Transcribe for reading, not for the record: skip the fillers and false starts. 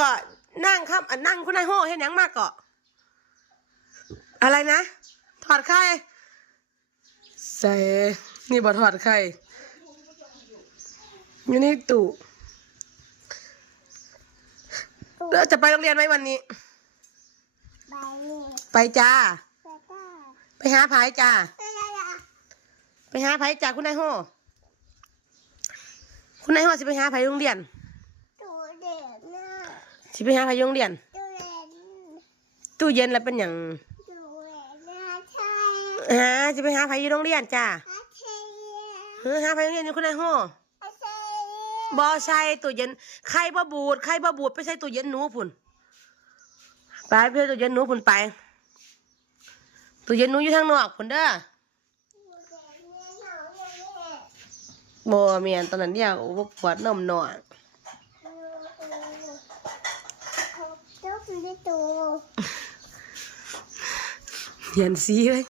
ก็นั่งครับนั่งคุณนายโห่เห็นยังมากเกาะอะไรนะถอดไข่ใส่นี่บ่ถอดไข่อยู่นี่ตู่เราจะไปโรงเรียนไหมวันนี้ไปจ้าไปหาไผ่จ้าไปหาไผ่จ้าคุณนายโห่คุณนายโห่สิไปหาไผ่โรงเรียนสิไปหาไผ่โรงเรียนตู้เย็นแล้วเป็นอย่างจะไปหาไผ่อยู่โรงเรียนจ้าหาไผ่โรงเรียนอยู่คุณนายโห่บอใช่ตู้เย็นใครบ่บูดไปใส่ตู้เย็นหนูพุ่นไปเพื่อตู้เย็นหนูพุ่นไปตู้เย็นหนูอยู่ทางนอกพุ่นเด้อบ่เมียนตอนนั้นเนี่ยปวดนมหนอนเห็นสีเลย